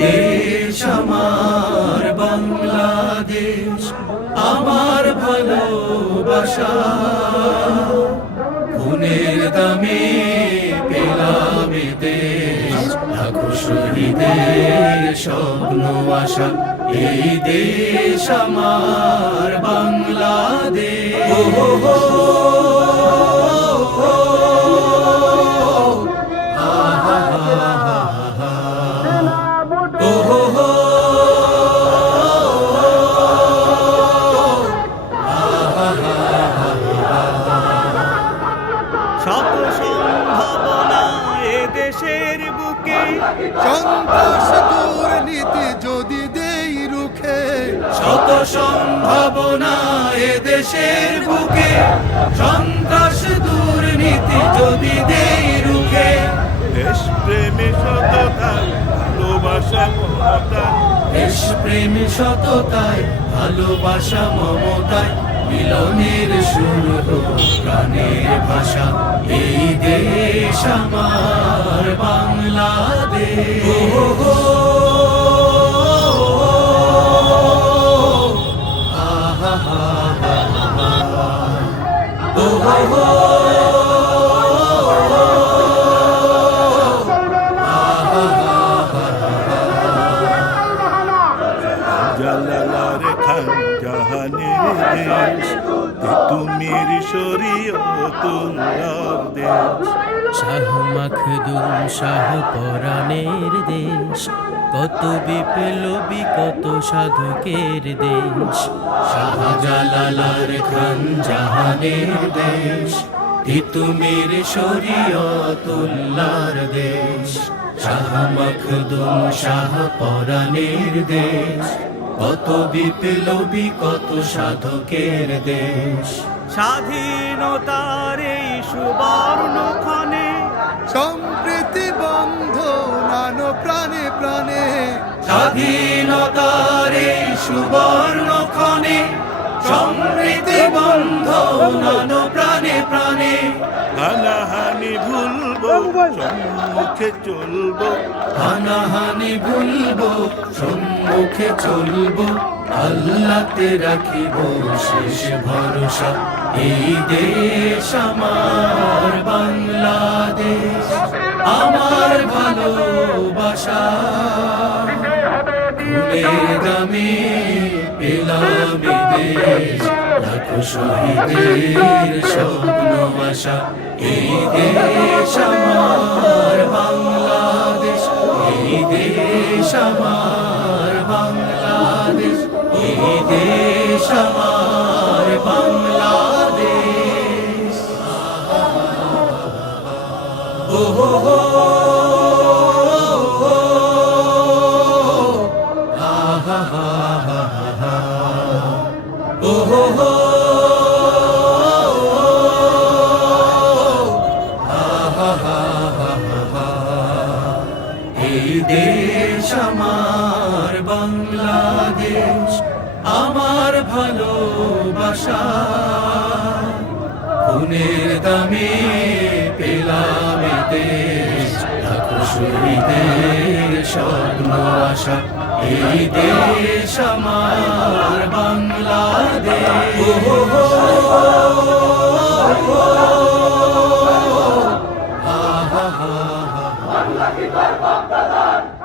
দেশ আমার বাংলাদেশ আমার ভালোবাসা খুনের দামে শহীদের স্বপ্ন আশা এই দেশ আমার বাংলাদেশ। ও হো বুকে সন্ত্রাস দুর্নীতি যদি দেই রুখে শত সম্ভাবনা এ দেশের বুকে সন্ত্রাস দুর্নীতি যদি দেই রুখে। দেশ প্রেমে সততা ভালোবাসা মমতা। দেশ প্রেম সততায় ভালোবাসা মমতায় মিলনের শুরু প্রাণের ভাষা। এই দেশ আমার। বাংলাদেশ ও হো, আহা হা হা দেশ তুমির শরীয়তুল্লাহর দেশ শাহ মাখদুম শাহ পরাণের দেশ কত বিপ্লবী, কত সাধকের দেশ। শাহজালালার খান জাহানের দেশ, তিতুমির শরীয়তুল্লার দেশ। শাহ মখদুম শাহ পরাণের দেশ কত বিপ্লবী কত সাধকের দেশ। স্বাধীনতার এই সুবর্ণ ক্ষণে সম্প্রীতি বন্ধ নানো প্রাণে প্রাণে। স্বাধীনতার এই সুবর্ণ ক্ষণে সমৃদ্ধি বন্ধ নন প্রাণে প্রাণে। সম্মুখে চলবো। হানাহানি ভুলবো, সম্মুখে চলবো, আল্লাহতে রাখিব শেষ ভরসা। এই দেশ আমার বাংলাদেশ, আমার ভালোবাসা। ফুলের দামে পেলাম দেশ, লাখো শহীদের স্বপ্ন এই দেশ আমার বাংলাদেশ এই দেশ আমার বাংলাদেশ। ও আহা হা হা হা। ও এই দেশ, আমার বাংলাদেশ, আমার ভালোবাসা। খুনের দামে পেলাম দেশ, লাখো স্বপ্ন আশা। এই দেশ, আমার বাংলাদেশ।